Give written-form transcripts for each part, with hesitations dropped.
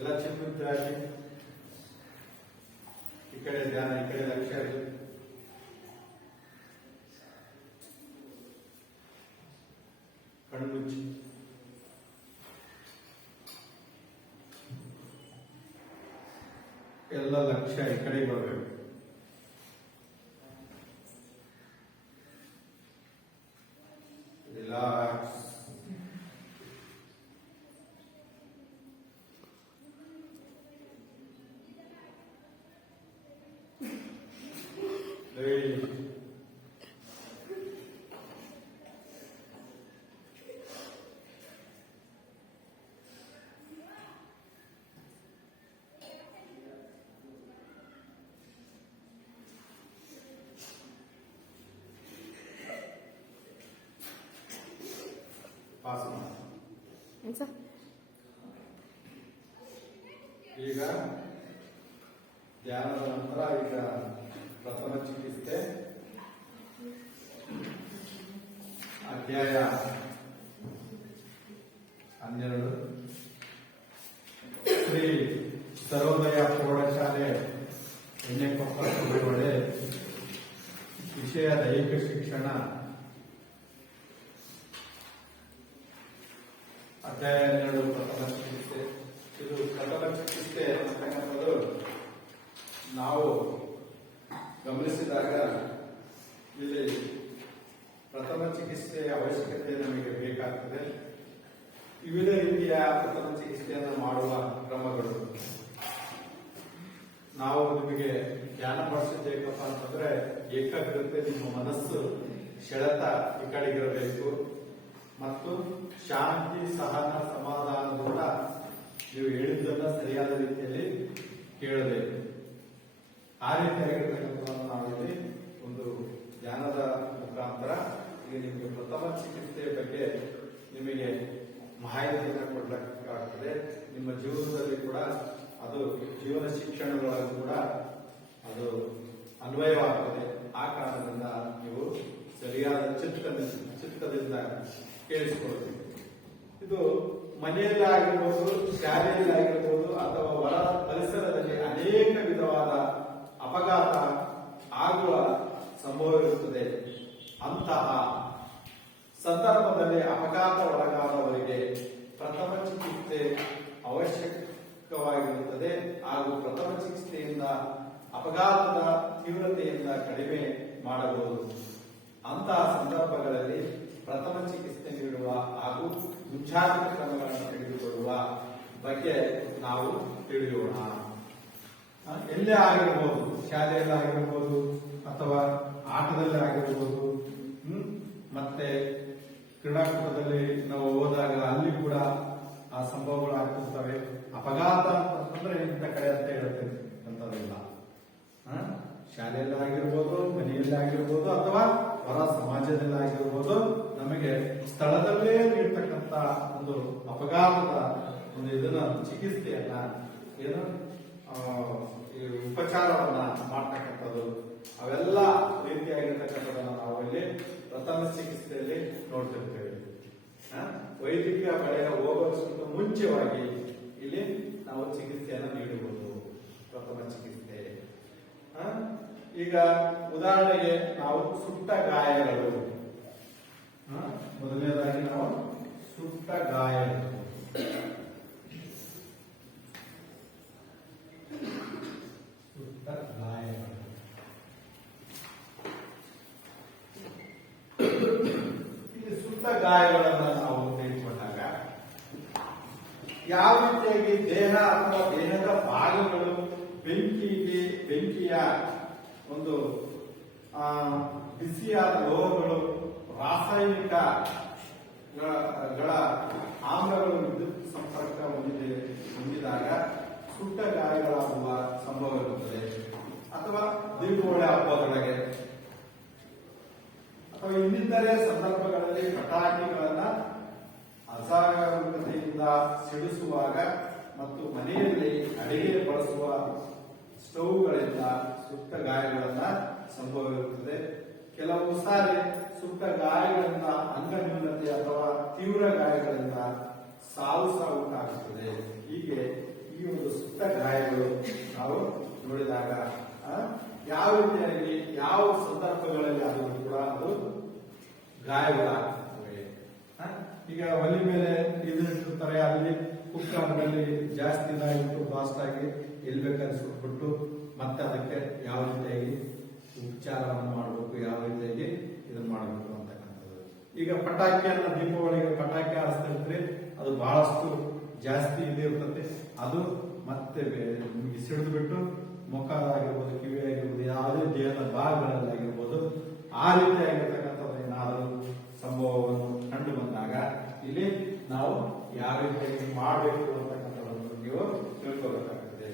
ಎಲ್ಲ ಚಿಕ್ಕದಾಗಿ ಈ ಕಡೆ ಧ್ಯಾನ, ಈ ಕಡೆ ಲಕ್ಷ್ಯ ಇರಲಿ. ಕಣ್ಣು ಮುಚ್ಚಿ ಎಲ್ಲ ಲಕ್ಷ್ಯ ಈ ಕಡೆ ಬರಬೇಕು. ರಿಲ್ಯಾಕ್ಸ್. ಈಗ ಧ್ಯಾನದ ನಂತರ ಈಗ ಪ್ರಥಮ ಚಿಕಿತ್ಸೆ ಅಧ್ಯಾಯ 12 ಶ್ರೀ ಸರ್ವೋದಯ ಪ್ರೌಢಶಾಲೆ ಎಣ್ಣೆಕೊಪ್ಪ ಸುಬ್ರಹ್ಮಣ್ಯ ವಿಷಯ ದೈಹಿಕ ಶಿಕ್ಷಣ ಅಧ್ಯಾಯ 12 ಪ್ರಥಮ ಚಿಕಿತ್ಸೆ. ಇದು ಪ್ರಥಮ ಚಿಕಿತ್ಸೆ ಅಂತಕ್ಕಂಥದ್ದು ನಾವು ಗಮನಿಸಿದಾಗ ಇಲ್ಲಿ ಪ್ರಥಮ ಚಿಕಿತ್ಸೆಯ ಅವಶ್ಯಕತೆ ನಮಗೆ ಬೇಕಾಗ್ತದೆ. ವಿವಿಧ ರೀತಿಯ ಪ್ರಥಮ ಚಿಕಿತ್ಸೆಯನ್ನು ಮಾಡುವ ಕ್ರಮಗಳು ನಾವು ನಿಮಗೆ ಧ್ಯಾನ ಮಾಡಿಸಿದ್ದೇಕಪ್ಪ ಅಂತಂದ್ರೆ ಏಕಾಗ್ರತೆ, ನಿಮ್ಮ ಮನಸ್ಸು ಸೆಳೆತ ಈ ಕಡೆಗಿರಬೇಕು ಮತ್ತು ಶಾಂತಿ, ಸಹನ, ಸಮಾಧಾನದಿಂದ ನೀವು ಹೇಳಿದ್ದನ್ನ ಸರಿಯಾದ ರೀತಿಯಲ್ಲಿ ಕೇಳಬೇಕು. ಆ ರೀತಿಯಾಗಿರ್ತಕ್ಕಂಥದ್ದನ್ನು ನಾವಿಲ್ಲಿ ಒಂದು ಧ್ಯಾನದ ಮುಖಾಂತರ ಈಗ ನಿಮಗೆ ಪ್ರಥಮ ಚಿಕಿತ್ಸೆಯ ಬಗ್ಗೆ ನಿಮಗೆ ಮಾಹಿತಿಯನ್ನು ಕೊಡಲಿಕ್ಕಾಗ್ತದೆ. ನಿಮ್ಮ ಜೀವನದಲ್ಲಿ ಕೂಡ ಅದು ಜೀವನ ಶಿಕ್ಷಣದೊಳಗೂ ಕೂಡ ಅದು ಅನ್ವಯವಾಗ್ತದೆ. ಆ ಕಾರಣದಿಂದ ನೀವು ಸರಿಯಾದ ಚಿತ್ತದಿಂದ ಕೇಳಿಸಿಕೊಳ್ತೀವಿ. ಇದು ಮನೆಯಲ್ಲಿ ಆಗಿರ್ಬೋದು, ಶಾಲೆಯಲ್ಲಿ ಆಗಿರ್ಬೋದು ಅಥವಾ ಹೊರ ಪರಿಸರದಲ್ಲಿ ಅನೇಕ ವಿಧವಾದ ಅಪಘಾತ ಆಗುವ ಸಂಭವವಿರುತ್ತದೆ. ಅಂತಹ ಸಂದರ್ಭದಲ್ಲಿ ಅಪಘಾತ ಒಳಗಾದವರಿಗೆ ಪ್ರಥಮ ಚಿಕಿತ್ಸೆ ಅವಶ್ಯಕವಾಗಿರುತ್ತದೆ ಹಾಗೂ ಪ್ರಥಮ ಚಿಕಿತ್ಸೆಯಿಂದ ಅಪಘಾತದ ತೀವ್ರತೆಯಿಂದ ಕಡಿಮೆ ಮಾಡಬಹುದು. ಅಂತಹ ಸಂದರ್ಭಗಳಲ್ಲಿ ಪ್ರಥಮ ಚಿಕಿತ್ಸೆ ನೀಡುವ ಹಾಗೂ ಮುಂಜಾಗ್ರತಾ ಕ್ರಮಗಳನ್ನು ತೆಗೆದುಕೊಳ್ಳುವ ಬಗ್ಗೆ ನಾವು ತಿಳಿಯೋಣ. ಎಲ್ಲೇ ಆಗಿರ್ಬೋದು, ಶಾಲೆಯಲ್ಲಿ ಆಗಿರ್ಬೋದು ಅಥವಾ ಆಟದಲ್ಲಿ ಆಗಿರ್ಬೋದು, ಮತ್ತೆ ಕ್ರೀಡಾಕೂಟದಲ್ಲಿ ನಾವು ಹೋದಾಗ ಅಲ್ಲಿ ಕೂಡ ಆ ಸಂಭವಗಳು ಆಗ್ತಿರ್ತವೆ. ಅಪಘಾತ ಅಂತಂದ್ರೆ ಇಂಥ ಕಡೆ ಅಂತ ಹೇಳ್ತೇವೆ ಅಂತದಿಲ್ಲ. ಶಾಲೆಯಲ್ಲಿ ಆಗಿರ್ಬೋದು, ಮನೆಯಲ್ಲಿ ಆಗಿರ್ಬೋದು ಅಥವಾ ಹೊರ ಸಮಾಜದಲ್ಲಿ ಆಗಿರ್ಬೋದು, ನಮಗೆ ಸ್ಥಳದಲ್ಲೇ ನೀಡ್ತಕ್ಕಂಥ ಒಂದು ಅಪಘಾತದ ಒಂದು ಇದನ್ನ ಚಿಕಿತ್ಸೆಯನ್ನ ಏನು ಉಪಚಾರವನ್ನ ಮಾಡ್ತಕ್ಕಂಥದ್ದು ಅವೆಲ್ಲ ರೀತಿಯಾಗಿರ್ತಕ್ಕಂಥದ್ದನ್ನ ನಾವು ಇಲ್ಲಿ ಪ್ರಥಮ ಚಿಕಿತ್ಸೆಯಲ್ಲಿ ನೋಡ್ತಿರ್ತೇವೆ. ವೈದ್ಯಕೀಯ ಕಡೆಗೆ ಹೋಗೋದಕ್ಕಿಂತ ಮುಂಚೆವಾಗಿ ಇಲ್ಲಿ ನಾವು ಚಿಕಿತ್ಸೆಯನ್ನು ನೀಡಬಹುದು. ಪ್ರಥಮ ಚಿಕಿತ್ಸೆ ಈಗ ಉದಾಹರಣೆಗೆ ನಾವು ಸುಟ್ಟ ಗಾಯಗಳು, ಮೊದಲನೇದಾಗಿ ನಾವು ಸುಟ್ಟ ಗಾಯಗಳು, ಇಲ್ಲಿ ಸುಟ್ಟ ಗಾಯಗಳನ್ನು ನಾವು ತೆಗೆದುಕೊಂಡಾಗ ಯಾವ ರೀತಿಯಾಗಿ ದೇಹ ಅಥವಾ ದೇಹದ ಭಾಗಗಳು ಬೆಂಕಿಯ ಒಂದು ಬಿಸಿಯಾದ ಲೋಹಗಳು, ರಾಸಾಯನಿಕ ಆಮ್ಲಗಳು ವಿದ್ಯುತ್ ಸಂಪರ್ಕ ಹೊಂದಿದಾಗ ಸುಟ್ಟ ಗಾಯಗಳಾಗುವ ಸಂಭವ ಇರುತ್ತದೆ. ಅಥವಾ ದೀಪಾವಳಿ ಹಬ್ಬದೊಳಗೆ ಅಥವಾ ಇನ್ನಿತರೆ ಸಂದರ್ಭಗಳಲ್ಲಿ ಪಟಾಕಿಗಳನ್ನ ಅಜಾಗರೂಕತೆಯಿಂದ ಸಿಡಿಸುವಾಗ ಮತ್ತು ಮನೆಯಲ್ಲಿ ಅಡಿಗೆ ಬಳಸುವ ಸ್ಟೌವ್ಗಳಿಂದ ಸುಟ್ಟ ಗಾಯಗಳನ್ನ ಸಂಭವವಿರುತ್ತದೆ. ಕೆಲವು ಸಾರಿ ಸುಟ್ಟ ಗಾಯಗಳಿಂದ ಅಂಗನ್ಯೂನತೆ ಅಥವಾ ತೀವ್ರ ಗಾಯಗಳಿಂದ ಸಾವು ಉಂಟಾಗುತ್ತದೆ. ಹೀಗೆ ಈ ಸುಟ್ಟ ಗಾಯಗಳು ನಾವು ನೋಡಿದಾಗ ಯಾವ ರೀತಿಯಾಗಿ ಯಾವ ಸಂದರ್ಭಗಳಲ್ಲಿ ಆದರೂ ಕೂಡ ಅದು ಗಾಯಗಳಾಗ್ತವೆ. ಈಗ ಒಲಿ ಮೇಲೆ ಇದು ಇಟ್ಟಿರ್ತಾರೆ, ಅಲ್ಲಿ ಕುಕ್ಕರ್ನಲ್ಲಿ ಜಾಸ್ತಿ ಇದಾಗಿಟ್ಟು ಫಾಸ್ಟ್ ಆಗಿ ಎಲ್ಲಿ ಬೇಕಾದ್ರೆ ಸುಟ್ಬಿಟ್ಟು ಮತ್ತೆ ಅದಕ್ಕೆ ಯಾವ ರೀತಿಯಾಗಿ ಉಪಚಾರವನ್ನು ಮಾಡಬೇಕು, ಯಾವ ರೀತಿಯಾಗಿ ಇದನ್ನ ಮಾಡಬೇಕು ಅಂತಕ್ಕಂಥದ್ದು. ಈಗ ಪಟಾಕಿಯನ್ನ ದೀಪಾವಳಿಗೆ ಪಟಾಕಿ ಹಾರಿಸ್ತಿರ್ತೀರಿ, ಅದು ಬಹಳಷ್ಟು ಜಾಸ್ತಿ ಇದೆ ಇರ್ತದೆ, ಅದು ಮತ್ತೆ ಸಿಡಿದು ಬಿಟ್ಟು ಮುಖ ಆಗಿರ್ಬೋದು, ಕಿವಿ ಆಗಿರ್ಬೋದು, ಯಾವುದೇ ದೇಹದ ಭಾಗಗಳಲ್ಲಾಗಿರ್ಬೋದು ಆ ರೀತಿಯಾಗಿರ್ತಕ್ಕಂಥದ್ದು ಏನಾದರೂ ಸಂಭವವನ್ನು ಕಂಡು ಬಂದಾಗ ಇಲ್ಲಿ ನಾವು ಯಾವ ರೀತಿಯಾಗಿ ಮಾಡಬೇಕು ಅಂತಕ್ಕಂಥದ್ದನ್ನು ನೀವು ತಿಳ್ಕೋಬೇಕಾಗ್ತದೆ.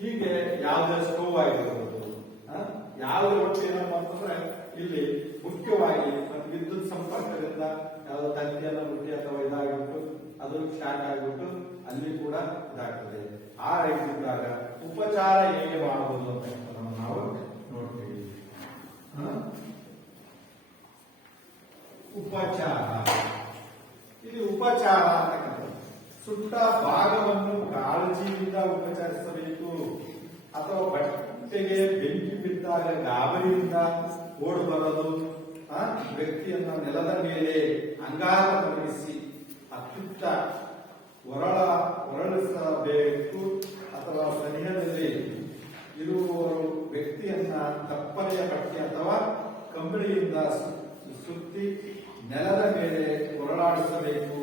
ಹೀಗೆ ಯಾವುದೇ ಸ್ಟೋವ್ ಆಗಿರ್ಬೋದು, ಯಾವುದೇ ಒಟ್ಟು ಏನಪ್ಪ ಅಂತಂದ್ರೆ ಇಲ್ಲಿ ಮುಖ್ಯವಾಗಿ ವಿದ್ಯುತ್ ಸಂಪರ್ಕದಿಂದ ಯಾವುದೋ ತಂತಿಯನ್ನ ಮುಟ್ಟಿ ಅಥವಾ ಇದಾಗಿಬಿಟ್ಟು ಅದು ಶಾಕ್ ಆಗಿಬಿಟ್ಟು ಅಲ್ಲಿ ಕೂಡ ಇದಾಗ್ತದೆ. ಆ ರೀತಿ ಇದ್ದಾಗ ಉಪಚಾರ ಹೇಗೆ ಮಾಡಬಹುದು ಅಂತ ನಾವು ನೋಡ್ತೀವಿ. ಉಪಚಾರ, ಇಲ್ಲಿ ಉಪಚಾರ ಅಂತಕ್ಕಂಥದ್ದು ಸುಟ್ಟ ಭಾಗವನ್ನು ಕಾಳಜಿಯಿಂದ ಉಪಚರಿಸಬೇಕು, ಅಥವಾ ಬಟ್ಟೆಗೆ ಬೆಂಕಿ ಬಿದ್ದಾಗ ಗಾಬರಿಯಿಂದ ಓಡು ಬರೋದು, ವ್ಯಕ್ತಿಯನ್ನ ನೆಲದ ಮೇಲೆ ಅಂಗಾರ ತೊಡಗಿಸಿ ಅತ್ಯುತ್ತ ಹೊರಳಿಸಬೇಕು, ಅಥವಾ ಸನಿಹದಲ್ಲಿ ಇರುವವರು ವ್ಯಕ್ತಿಯನ್ನ ತಪ್ಪನೆಯ ಬಟ್ಟೆ ಅಥವಾ ಕಂಬಳಿಯಿಂದ ಸುತ್ತಿ ನೆಲದ ಮೇಲೆ ಹೊರಳಾಡಿಸಬೇಕು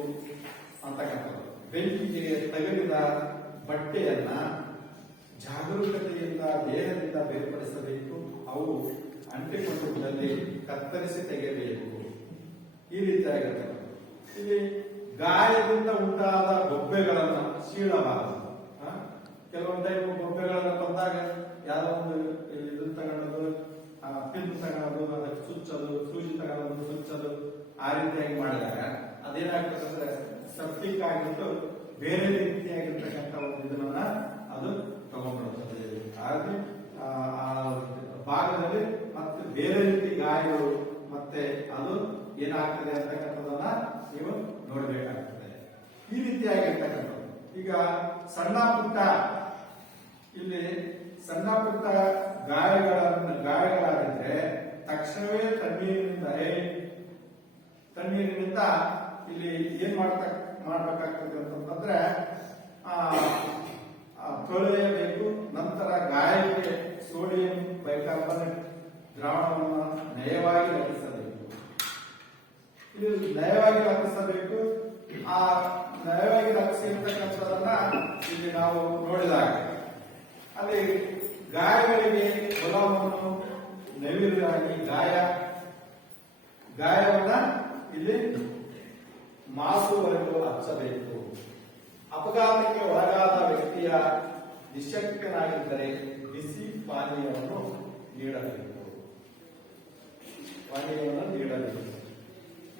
ಅಂತಕ್ಕಂಥದ್ದು. ಬೆಂಕಿಗೆ ತಗಲಿದ ಬಟ್ಟೆಯನ್ನ ಜಾಗರೂಕತೆಯಿಂದ ದೇಹದಿಂದ ಬೇರ್ಪಡಿಸಬೇಕು, ಅವು ಅಂಟಿಕೊಂಡುದಲ್ಲಿ ಕತ್ತರಿಸಿ ತೆಗೆಯಬೇಕು. ಈ ರೀತಿಯಾಗಿರ್ತದೆ. ಇಲ್ಲಿ ಗಾಯದಿಂದ ಉಂಟಾದ ಬೊಬ್ಬೆಗಳನ್ನ ಶೀಳಬಾರದು. ಕೆಲವೊಂದು ಟೈಪ್ ಬೊಬ್ಬೆಗಳನ್ನ ಬಂದಾಗ ಯಾವ್ದೋ ಒಂದು ಇದನ್ನ ತಗೊಳ್ಳೋದು, ಪಿನ್ ತಗೊಳ್ಳೋದು, ಅದಕ್ಕೆ ಸುಚ್ಚೋದು, ಸೂಜಿ ತಗೊಳ್ಳೋದು, ಸುಚ್ಚೋದು, ಆ ರೀತಿಯಾಗಿ ಮಾಡಿದಾಗ ಅದೇನಾಗ್ತದೆ ಅಂದ್ರೆ ಸೆಪ್ಟಿಕ್ ಆಗಿಬಿಟ್ಟು ಬೇರೆ ರೀತಿಯಾಗಿರ್ತಕ್ಕಂಥ ಒಂದು ಇದನ್ನ ಅದು ತಗೊಂಡ್ಬಿಡುತ್ತದೆ. ಹಾಗೆ ಆ ಭಾಗದಲ್ಲಿ ಮತ್ತೆ ಬೇರೆ ರೀತಿ ಗಾಯಗಳು ಮತ್ತೆ ಅದು ಏನಾಗ್ತದೆ ಅಂತಕ್ಕಂಥದನ್ನ ನೀವು ನೋಡ್ಬೇಕಾಗ್ತದೆ. ಈ ರೀತಿಯಾಗಿರ್ತಕ್ಕಂಥದ್ದು. ಈಗ ಸಣ್ಣ ಪುಟ್ಟ ಇಲ್ಲಿ ಸಣ್ಣ ಪುಟ್ಟ ಗಾಯಗಳಾಗಿದ್ರೆ ತಕ್ಷಣವೇ ತಣ್ಣೀರಿನಿಂದ ಇಲ್ಲಿ ಏನ್ ಮಾಡ್ಬೇಕಾಗ್ತದೆ ಅಂತಂದ್ರೆ ತೊಳೆಯಬೇಕು. ನಂತರ ಗಾಯಕ್ಕೆ ಸೋಡಿಯಂ ಬೈಕಾರ್ಬನೇಟ್ ದ್ರಾವಣವನ್ನು ನಯವಾಗಿ ಲಭಿಸಬೇಕು. ಇದು ನಯವಾಗಿ ಲಭಿಸಬೇಕು. ಆ ನಯವಾಗಿ ಲಭಿಸಿರ್ತಕ್ಕಂಥದನ್ನ ಇಲ್ಲಿ ನಾವು ನೋಡಿದಾಗ ಅಲ್ಲಿ ಗಾಯಗಳಿಗೆ ಹೊಲವನ್ನು ನವಿರಾಗಿ ಗಾಯವನ್ನ ಇಲ್ಲಿ ಮಾಸುವರೆಗೂ ಹಚ್ಚಬೇಕು. ಅಪಘಾತಕ್ಕೆ ಒಳಗಾದ ವ್ಯಕ್ತಿಯ ನಿಶಕ್ತನಾಗಿದ್ದರೆ ಬಿಸಿ ಪಾನೀಯವನ್ನು ನೀಡಬೇಕು.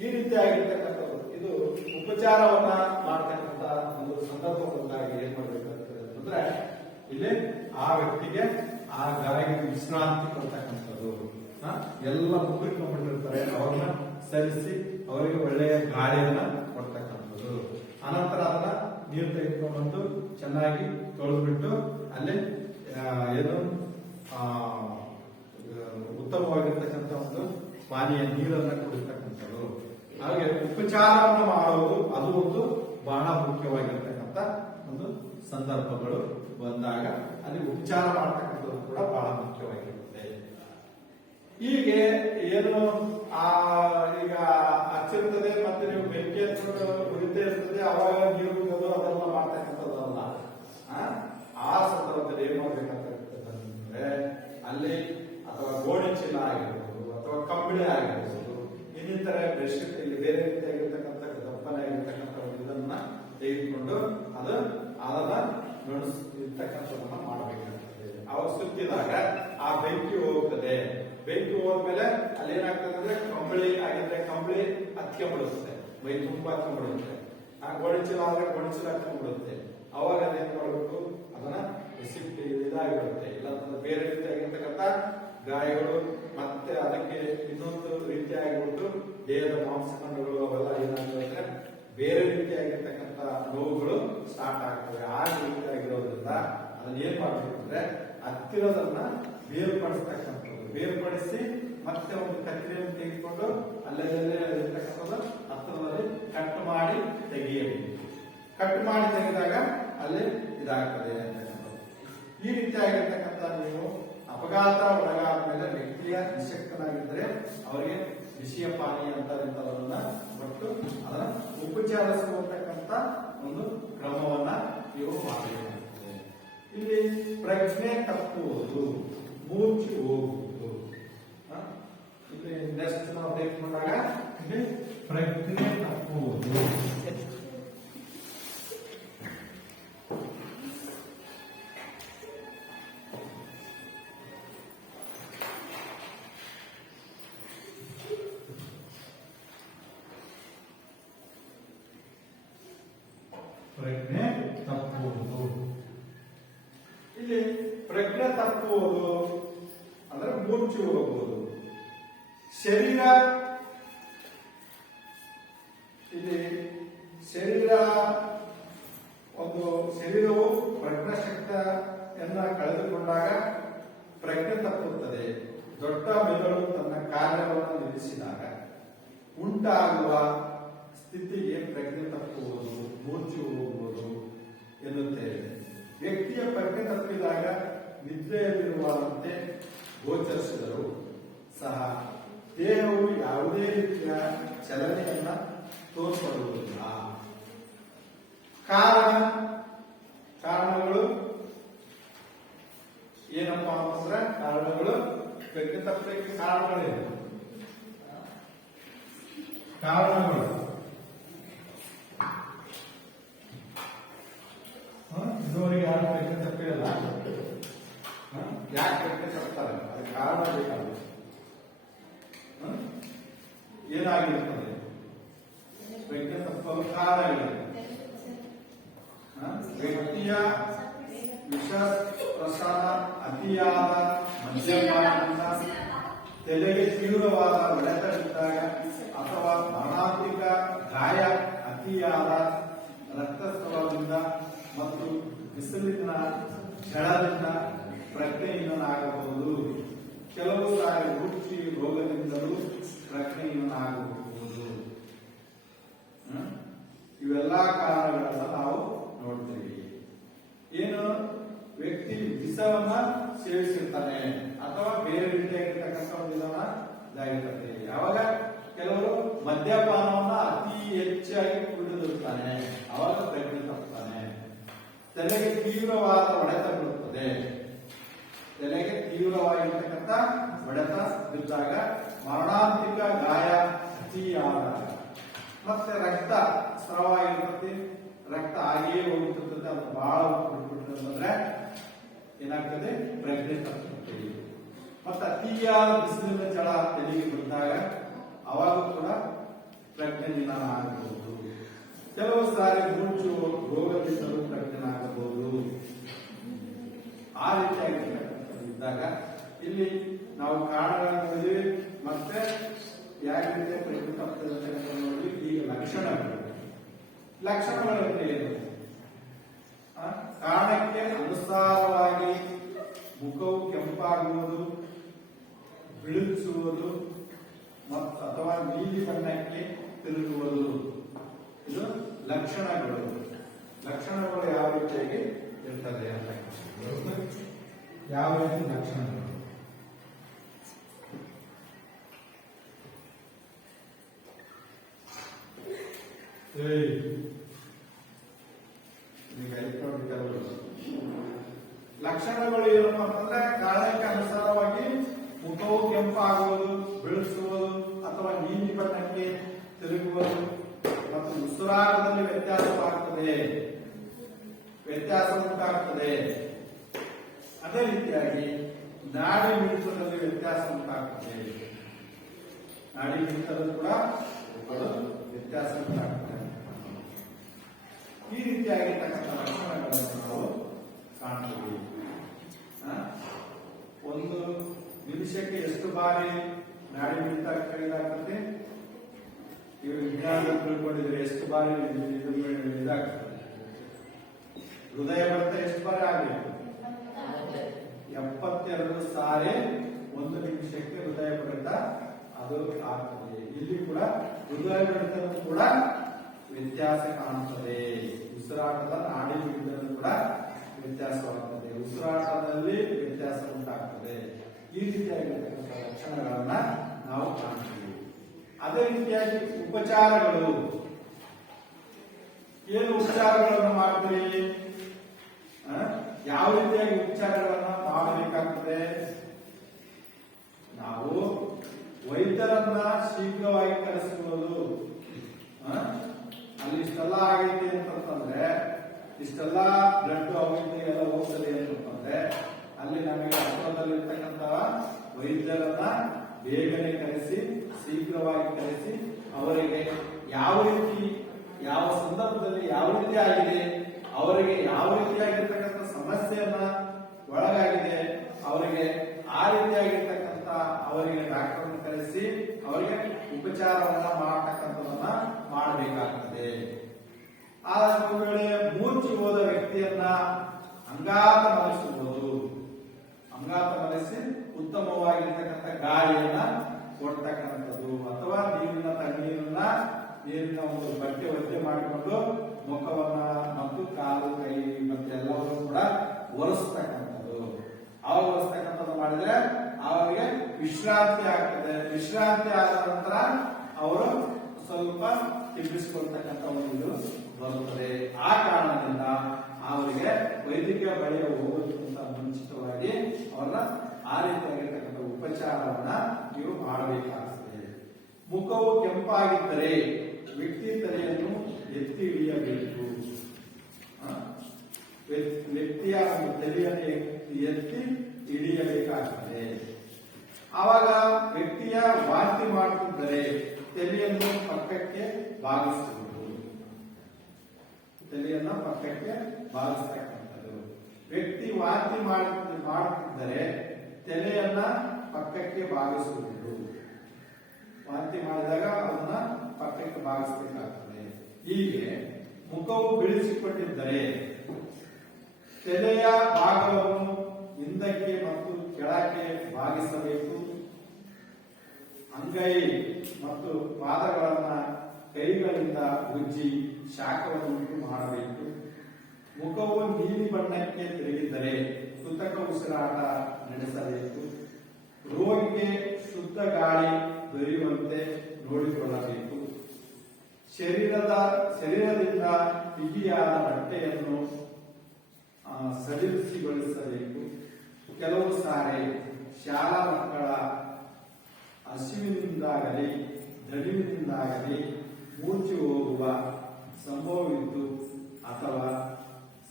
ಈ ರೀತಿಯಾಗಿರ್ತಕ್ಕಂಥದ್ದು ಇದು ಉಪಚಾರವನ್ನ ಮಾಡತಕ್ಕಂಥ ಒಂದು ಸಂದರ್ಭದಿಂದಾಗಿ ಏನ್ ಮಾಡಬೇಕಾಗ್ತದೆ ಅಂತಂದ್ರೆ ಇಲ್ಲಿ ಆ ವ್ಯಕ್ತಿಗೆ ಆ ಗಾಯಕ್ಕೆ ವಿಶ್ರಾಂತಿ ಕೊಡ್ತಕ್ಕಂಥದ್ದು. ಎಲ್ಲ ಮುಗಿಕೊಂಡಿರ್ತಾರೆ, ಅವ್ರನ್ನ ಸರಿಸಿ ಅವರಿಗೆ ಒಳ್ಳೆಯ ಗಾಳಿಯನ್ನ ಕೊಡ್ತಕ್ಕಂಥದ್ದು. ಅನಂತರ ಅದನ್ನ ನೀರು ತೆಗೆದುಕೊಂಡು ಚೆನ್ನಾಗಿ ತೊಳೆದ್ಬಿಟ್ಟು ಅಲ್ಲಿ ಏನು ಉತ್ತಮವಾಗಿರ್ತಕ್ಕಂಥ ಒಂದು ಪಾನೀಯ ನೀರನ್ನ ಕುಡಿಸ್ತಕ್ಕಂಥದ್ದು. ಹಾಗೆ ಉಪಚಾರವನ್ನು ಮಾಡುವುದು ಅದು ಒಂದು ಬಹಳ ಮುಖ್ಯವಾಗಿರ್ತಕ್ಕಂಥ ಒಂದು ಸಂದರ್ಭಗಳು ಬಂದಾಗ ಅಲ್ಲಿ ಉಪಚಾರ ಮಾಡತಕ್ಕಂಥದ್ದು ಕೂಡ ಬಹಳ ಮುಖ್ಯವಾಗಿರುತ್ತೆ. ಹೀಗೆ ಏನು ಈಗ ಹಚ್ಚಿರ್ತದೆ ಮತ್ತೆ ನೀವು ಬೆಂಕಿ ಉರಿತೇ ಇರ್ತದೆ, ಅವಾಗ ನೀರು ಕುಡಿಯೋದು ಅದೆಲ್ಲ ಮಾಡ್ತಕ್ಕಂಥದ್ದಲ್ಲ. ಆ ಸಂದರ್ಭದಲ್ಲಿ ಏನ್ ಮಾಡ್ಬೇಕಾಗ್ತದೆ ಅಲ್ಲಿ ಅಥವಾ ಗೋಣಿ ಚೀಲ ಆಗಿರ್ಬೋದು ಅಥವಾ ಕಂಬಳಿ ಆಗಿರ್ಬೋದು, ಇನ್ನಿತರ ಬೆಡ್ಶೀಟ್ ಇಲ್ಲಿ ಬೇರೆ ರೀತಿಯಾಗಿರ್ತಕ್ಕಂಥ ದಪ್ಪನೆ ಆಗಿರ್ತಕ್ಕಂಥ ಇದನ್ನ ತೆಗೆದುಕೊಂಡು ಅದನ್ನ ನುಡಿಸಿರ್ತಕ್ಕಂಥದನ್ನ ಮಾಡಬೇಕಾಗ್ತದೆ. ಅವಾಗ ಸುತ್ತಿದಾಗ ಆ ಬೆಂಕಿ ಹೋಗ್ತದೆ. ಬೆಂಕಿ ಹೋದ್ಮೇಲೆ ಅಲ್ಲಿ ಏನಾಗ್ತದೆ ಅಂದ್ರೆ ಕಂಬಳಿ ಆಗಿದ್ರೆ ಕಂಬಳಿ ಹತ್ಕೊಂಡ್ಬಿಡುತ್ತೆ, ಮೈ ತುಂಬಾ ಹತ್ಕೊಂಡ್ಬಿಡುತ್ತೆ. ಆ ಗೋಣಿಚೀಲ ಆದ್ರೆ ಗೋಣಿಚೀಲ ಹತ್ಕೊಂಡ್ಬಿಡುತ್ತೆ. ಅವಾಗ ಅದೇನ್ ಮಾಡ್ಬೇಕು, ಅದನ್ನ ರೆಸಿಪ್ಟ್ ಇದಾಗಿರುತ್ತೆ. ಇಲ್ಲ ಬೇರೆ ರೀತಿಯಾಗಿರ್ತಕ್ಕಂಥ ಗಾಯಗಳು ಮತ್ತೆ ಅದಕ್ಕೆ ಇನ್ನೊಂದು ರೀತಿಯಾಗಿಬಿಟ್ಟು ದೇಹದ ಮಾಂಸಖಂಡಗಳು ಅವೆಲ್ಲ ಏನಾಗ್ತದೆ ಅಂದ್ರೆ ಬೇರೆ ರೀತಿಯಾಗಿರ್ತಕ್ಕಂಥ ನೋವುಗಳು ಸ್ಟಾರ್ಟ್ ಆಗ್ತವೆ. ಆ ರೀತಿಯಾಗಿರೋದ್ರಿಂದ ಅದನ್ನ ಏನ್ ಮಾಡ್ಬೇಕು ಅಂದ್ರೆ ಹತ್ತಿರದನ್ನ ಬೇರ್ಪಡಿಸ್ತಕ್ಕಂಥದ್ದು, ಬೇರ್ಪಡಿಸಿ ಮತ್ತೆ ಒಂದು ಕತ್ತಿರಿಯನ್ನು ತೆಗೆದುಕೊಂಡು ಅಲ್ಲದಲ್ಲೇ ಇರ್ತಕ್ಕಂಥದ್ದು ಹತ್ತಿರದಲ್ಲಿ ಕಟ್ ಮಾಡಿ ತೆಗೆಯಬೇಕು. ಕಟ್ ಮಾಡಿ ತೆಗೆದಾಗ ಅಲ್ಲಿ ಇದಾಗ್ತದೆ ಅಂತಕ್ಕಂಥದ್ದು. ಈ ರೀತಿಯಾಗಿರ್ತಕ್ಕಂಥ ನೀವು ಅಪಘಾತ ಒಳಗಾದ ಮೇಲೆ ವ್ಯಕ್ತಿಯ ನಿಶಕ್ತನಾಗಿದ್ರೆ ಅವರಿಗೆ ವಿಷಯ ಪಾನೀಯ ಅಂತದನ್ನ ಕೊಟ್ಟು ಅದನ್ನ ಉಪಚಾರಿಸುವಂತಕ್ಕಂಥ ಒಂದು ಕ್ರಮವನ್ನ ನೀವು ಮಾಡಬೇಕಾಗ್ತದೆ. ಇಲ್ಲಿ ಪ್ರಜ್ಞೆ ತಪ್ಪುವುದು, ಮೂರ್ಛೆ ಹೋಗುವುದು. ಇಲ್ಲಿ ನೆಕ್ಸ್ಟ್ ನಾವು ತೆಗೆದುಕೊಂಡಾಗ ಇಲ್ಲಿ ಪ್ರಜ್ಞೆ ತಪ್ಪುವುದು, ಪ್ರಜ್ಞೆ ತಪ್ಪುವುದು. ಇಲ್ಲಿ ಪ್ರಜ್ಞೆ ತಪ್ಪುವುದು ಅಂದ್ರೆ ಮೂರ್ಛೆ ಹೋಗುವುದು. ಶರೀರ, ಇಲ್ಲಿ ಶರೀರವು ಪ್ರಜ್ಞಾಶಕ್ತಿಯನ್ನ ಕಳೆದುಕೊಂಡಾಗ ಪ್ರಜ್ಞೆ ತಪ್ಪುತ್ತದೆ. ದೊಡ್ಡ ಮೆದುಳು ತನ್ನ ಕಾರ್ಯವನ್ನು ನಿಲ್ಲಿಸಿದಾಗ ಉಂಟಾಗುವ ಸ್ಥಿತಿಗೆ ಪ್ರಜ್ಞೆ ತಪ್ಪುವುದು, ಮೂರ್ಛೆ ಹೋಗುವುದು ಎನ್ನುತ್ತೇವೆ. ವ್ಯಕ್ತಿಯ ಪ್ರಜ್ಞೆ ತಪ್ಪಿದಾಗ ನಿದ್ರೆಯಲ್ಲಿರುವಂತೆ ಗೋಚರಿಸಿದರೂ ಸಹ ದೇಹವು ಯಾವುದೇ ರೀತಿಯ ಚಲನೆಯನ್ನ ತೋರ್ಪಡುವುದಿಲ್ಲ. ಕಾರಣಗಳು ಏನಪ್ಪಾ ಅಂತಂದ್ರೆ ಕಾರಣಗಳು ಪ್ರಜ್ಞೆ ತಪ್ಪಲಿಕ್ಕೆ ಕಾರಣಗಳೇನು? ಕಾರಣಗಳು ಇದುವರೆಗೆ ಯಾರು ಪ್ರಜ್ಞೆ ತಪ್ಪಿರಲ್ಲ. ಯಾಕೆ ಪ್ರಜ್ಞೆ ತಪ್ತಾರೆ? ಅದಕ್ಕೆ ಕಾರಣ ಬೇಕಾಗುತ್ತೆ. ಏನಾಗಿರ್ತದೆ ಪ್ರಜ್ಞೆ ತಪ್ಪಲು ಕಾರಣಗಳಿದೆ. ವ್ಯಕ್ತಿಯ ವಿಷ ಪ್ರಸಾದ ಅತಿಯಾದ ಮದ್ಯಪಾನದಿಂದ, ತಲೆಗೆ ತೀವ್ರವಾದ ಹೊಡೆತವಿದ್ದಾಗ ಅಥವಾ ಮರಣಾಂತಿಕ ಗಾಯ, ಅತಿಯಾದ ರಕ್ತಸ್ರಾವದಿಂದ ಮತ್ತು ಬಿಸಿಲಿನ ಝಳದಿಂದ ಪ್ರಜ್ಞೆಹೀನನಾಗಬಹುದು. ಕೆಲವು ಸಾರಿ ಹುಚ್ಚಿ ರೋಗದಿಂದಲೂ ಪ್ರಜ್ಞೆಹೀನನಾಗಬಹುದು. ಇವೆಲ್ಲಾ ಕಾರಣಗಳನ್ನ ನಾವು ನೋಡ್ತೀವಿ. ಏನು ವ್ಯಕ್ತಿ ವಿಷವನ್ನ ಸೇವಿಸಿರ್ತಾನೆ ಅಥವಾ ಬೇರೆ ರೀತಿಯಾಗಿರ್ತಕ್ಕಂಥ ಒಂದು ಇದಾಗಿರ್ತದೆ. ಯಾವಾಗ ಕೆಲವರು ಮದ್ಯಪಾನವನ್ನ ಅತಿ ಹೆಚ್ಚಾಗಿ ಕುಡಿದಿರ್ತಾನೆ, ಅವಾಗ ಪ್ರಜ್ಞೆ ತಪ್ಪಾನೆ. ತಲೆಗೆ ತೀವ್ರವಾದ ಹೊಡೆತ ಬೀಳುತ್ತದೆ. ತಲೆಗೆ ತೀವ್ರವಾಗಿರ್ತಕ್ಕಂಥ ಹೊಡೆತ ಬಿದ್ದಾಗ, ಮರಣಾಂತಿಕ ಗಾಯ ಅತಿಯಾದಾಗ, ಮತ್ತೆ ರಕ್ತ ಸ್ರಾವ ಆಗಿರ್ತದೆ, ರಕ್ತ ಹಾಗೆಯೇ ಹೋಗುತ್ತದೆ, ಅದು ಬಹಳ ಬಿಟ್ಬಿಟ್ಟಿದ್ರೆ ಏನಾಗ್ತದೆ? ಪ್ರಜ್ಞೆ ತಪ್ಪುತ್ತದೆ. ಮತ್ತೆ ಅತಿಯಾದ ಬಿಸಿಲಿನ ಜಳ ತಲೆಗೆ ಬಿದ್ದಾಗ ಅವಾಗ ಕೂಡ ಪ್ರಜ್ಞೆ ನಿಧಾನ ಆಗಬಹುದು. ಕೆಲವು ಸಾರಿ ಮೂರ್ಛೆ ರೋಗದಿಂದಲೂ ಪ್ರಜ್ಞೆನಾಗಬಹುದು. ಆ ರೀತಿಯಾಗಿದ್ದಾಗ ಇಲ್ಲಿ ನಾವು ಕಾರಣಗಳನ್ನು ನೋಡಿದ್ವಿ, ಮತ್ತೆ ಯಾವ ರೀತಿಯ ಪ್ರಜ್ಞೆ ತಪ್ಪುತ್ತದೆ ಅಂತ ನೋಡಿದ್ವಿ. ಈಗ ಲಕ್ಷಣಗಳು ಏನು? ಕಾರಣಕ್ಕೆ ಅನುಸಾರವಾಗಿ ಮುಖವು ಕೆಂಪಾಗುವುದು, ಬಿಳಿಸುವುದು ಅಥವಾ ನೀಲಿ ಬಣ್ಣಕ್ಕೆ ತಿರುಗುವುದು, ಇದು ಲಕ್ಷಣಗಳು. ಲಕ್ಷಣಗಳು ಯಾವ ರೀತಿಯಾಗಿ ಇರ್ತದೆ ಅಂತ, ಯಾವ ರೀತಿ ಲಕ್ಷಣಗಳು? ಲಕ್ಷಣಗಳು ಏನಪ್ಪ ಅಂತಂದ್ರೆ ಕಾರಣಕ್ಕೆ ಅನುಸಾರವಾಗಿ ಮುಖವು ಕೆಂಪಾಗುವುದು, ಬಿಳಿಸುವುದು ಅಥವಾ ನೀಲಿ ಬಣ್ಣಕ್ಕೆ ತಿರುಗುವುದು ಮತ್ತು ಉಸಿರಾಟದಲ್ಲಿ ವ್ಯತ್ಯಾಸ ಉಂಟಾಗ್ತದೆ. ಅದೇ ರೀತಿಯಾಗಿ ನಾಡಿ ಮಿಡಿತದಲ್ಲಿ ವ್ಯತ್ಯಾಸ ಉಂಟಾಗ್ತದೆ. ನಾಡಿ ಮಿಡಿತದಲ್ಲಿ ಕೂಡ ವ್ಯತ್ಯಾಸ ಉಂಟಾಗ್ತದೆ. ಈ ರೀತಿಯಾಗಿರ್ತಕ್ಕಂಥ ಲಕ್ಷಣಗಳನ್ನು ನಾವು ಕಾಣ್ತೀವಿ. ಒಂದು ನಿಮಿಷಕ್ಕೆ ಎಷ್ಟು ಬಾರಿ ನಾಡಿ ಮಿಡಿತ ಕಡಿದಾಗ್ತದೆ? ಇವರು ವಿಜ್ಞಾನದಲ್ಲಿ ತಿಳ್ಕೊಂಡಿದ್ರೆ ಎಷ್ಟು ಬಾರಿ ಇದಾಗ್ತದೆ? ಹೃದಯ ಬಡಿತ ಎಷ್ಟು ಬಾರಿ ಆಗಬೇಕು? 72 ಸಾರಿ 1 ನಿಮಿಷಕ್ಕೆ ಹೃದಯ ಬಡಿತ ಅದು ಆಗ್ತದೆ. ಇಲ್ಲಿ ಕೂಡ ಹೃದಯ ಬಡಿತ ಕೂಡ ವ್ಯತ್ಯಾಸ ಕಾಣುತ್ತದೆ. ಉಸಿರಾಟದ ನಾಡಿ ಮಿಡಿತ ಕೂಡ ವ್ಯತ್ಯಾಸವಾಗುತ್ತದೆ. ಉಸಿರಾಟದಲ್ಲಿ ವ್ಯತ್ಯಾಸ ಉಂಟಾಗ್ತದೆ. ಈ ರೀತಿಯಾಗಿರ್ತಕ್ಕಂಥ ಲಕ್ಷಣಗಳನ್ನ ನಾವು ಕಾಣ್ತೀವಿ. ಅದೇ ರೀತಿಯಾಗಿ ಉಪಚಾರಗಳು, ಏನು ಉಪಚಾರಗಳನ್ನು ಮಾಡ್ತೀವಿ, ಯಾವ ರೀತಿಯಾಗಿ ಉಪಚಾರಗಳನ್ನ ಮಾಡಬೇಕಾಗ್ತದೆ? ನಾವು ವೈದ್ಯರನ್ನ ಶೀಘ್ರವಾಗಿ ಕರೆಸಿಕೊಳ್ಳೋದು. ಅಲ್ಲಿ ಇಷ್ಟೆಲ್ಲ ಆಗೈತೆ ಅಂತಂದ್ರೆ, ಇಷ್ಟೆಲ್ಲ ಬ್ಲಡ್ ಅವೈತೆ ಎಲ್ಲ ಹೋಗ್ತದೆ ಅಂತಂದ್ರೆ, ಅಲ್ಲಿ ನಮಗೆ ಹತ್ತಿರದಲ್ಲಿರ್ತಕ್ಕಂಥ ವೈದ್ಯರನ್ನ ಬೇಗನೆ ಕರೆಸಿ, ಶೀಘ್ರವಾಗಿ ಕರೆಸಿ, ಅವರಿಗೆ ಯಾವ ರೀತಿ, ಯಾವ ಸಂದರ್ಭದಲ್ಲಿ ಯಾವ ರೀತಿ ಆಗಿದೆ, ಅವರಿಗೆ ಯಾವ ರೀತಿಯಾಗಿರ್ತಕ್ಕಂಥ ಸಮಸ್ಯೆಯನ್ನ ಒಳಗಾಗಿದೆ, ಅವರಿಗೆ ಆ ರೀತಿಯಾಗಿರ್ತಕ್ಕಂಥ ಅವರಿಗೆ ಡಾಕ್ಟರ್ ಕರೆಸಿ ಅವರಿಗೆ ಉಪಚಾರವನ್ನ ಮಾಡತಕ್ಕಂಥದನ್ನ ಮಾಡಬೇಕಾಗ್ತದೆ. ಆ ವೇಳೆ ಮೂರ್ಛೆ ಹೋದ ವ್ಯಕ್ತಿಯನ್ನ ಅಂಗಾತ ಮರೆಸುವುದು, ಅಂಗಾತ ಮರೆಸಿ ಉತ್ತಮವಾಗಿರ್ತಕ್ಕಂಥ ಗಾಳಿಯನ್ನ ಕೊಡ್ತಕ್ಕಂಥದ್ದು, ಅಥವಾ ನೀರಿನ ಒಂದು ಬಟ್ಟೆ ಒದ್ದೆ ಮಾಡಿಕೊಂಡು ಮುಖವನ್ನ ಮತ್ತು ಕಾಲು ಕೈ ಮತ್ತೆ ಎಲ್ಲವನ್ನೂ ಕೂಡ ಒರೆಸ್ತಕ್ಕಂಥದ್ದು. ಅವಾಗ ಒರೆಸ್ತಕ್ಕಂಥದ್ದು ಮಾಡಿದ್ರೆ ಅವರಿಗೆ ವಿಶ್ರಾಂತಿ ಆಗ್ತದೆ. ವಿಶ್ರಾಂತಿ ಆದ ನಂತರ ಅವರು ಸ್ವಲ್ಪ ತಿಪ್ಪಿಸಿಕೊಳ್ತಕ್ಕಂಥ ಒಂದು ಬರುತ್ತದೆ. ಆ ಕಾರಣದಿಂದ ಅವರಿಗೆ ವೈದ್ಯಕೀಯ ಬಳಿಗೆ ಹೋಗೋದಕ್ಕಿಂತ ಮುಂಚಿತವಾಗಿ ಅವರ ಆ ರೀತಿಯಾಗಿರ್ತಕ್ಕಂಥ ಉಪಚಾರವನ್ನ ನೀವು ಮಾಡಬೇಕಾಗುತ್ತದೆ. ಮುಖವು ಕೆಂಪಾಗಿದ್ದರೆ ವ್ಯಕ್ತಿ ತಲೆಯನ್ನು ಎತ್ತಿ ಹಿಡಿಯಬೇಕು. ವ್ಯಕ್ತಿಯ ತಲೆಯನ್ನು ಎತ್ತಿ ಹಿಡಿಯಬೇಕಾಗುತ್ತದೆ. ಆವಾಗ ವ್ಯಕ್ತಿಯ ವಾಂತಿ ಮಾಡುತ್ತಿದ್ದರೆ ತಲೆಯನ್ನು ಪಕ್ಕಕ್ಕೆ ಭಾಗಿಸುವುದು, ತಲೆಯನ್ನು ಪಕ್ಕಕ್ಕೆ ಭಾಗಿಸ್ತಕ್ಕಂಥದ್ದು. ವ್ಯಕ್ತಿ ವಾಂತಿ ಮಾಡುತ್ತಿದ್ದರೆ ತಲೆಯನ್ನ ಪಕ್ಕಕ್ಕೆ ಭಾಗಿಸುವುದು. ವಾಂತಿ ಮಾಡಿದಾಗ ಅದನ್ನ ಪಕ್ಕಕ್ಕೆ ಭಾಗಿಸಬೇಕಾಗ್ತದೆ. ಹೀಗೆ ಮುಖವು ಬೀಳಿಸಿಕೊಂಡಿದ್ದರೆ ತಲೆಯ ಭಾಗವನ್ನು ಹಿಂದಕ್ಕೆ ಮತ್ತು ಕೆಳಕ್ಕೆ ಭಾಗಿಸಬೇಕು. ಅಂಗೈ ಮತ್ತು ಪಾದಗಳನ್ನ ಕೈಗಳಿಂದ ಉಜ್ಜಿ ಶಾಖವನ್ನು ಮಾಡಬೇಕು. ಮುಖವು ನೀಲಿ ಬಣ್ಣಕ್ಕೆ ತಿರುಗಿದ್ದರೆ ಕೃತಕ ಉಸಿರಾಟ ನಡೆಸಬೇಕು. ರೋಗಿಗೆ ಶುದ್ಧ ಗಾಳಿ ದೊರೆಯುವಂತೆ ನೋಡಿಕೊಳ್ಳಬೇಕು. ಶರೀರದಿಂದ ಬಿಗಿಯಾದ ಬಟ್ಟೆಯನ್ನು ಸಡಿಲಿಸಿಗೊಳಿಸಬೇಕು. ಕೆಲವು ಸಾರಿ ಶಾಲಾ ಮಕ್ಕಳ ಹಸಿವಿನಿಂದಾಗಲಿ ದಣಿವಿನಿಂದಾಗಲಿ ಮೂರ್ಛೆ ಹೋಗುವ ಸಂಭವವಿದ್ದು, ಅಥವಾ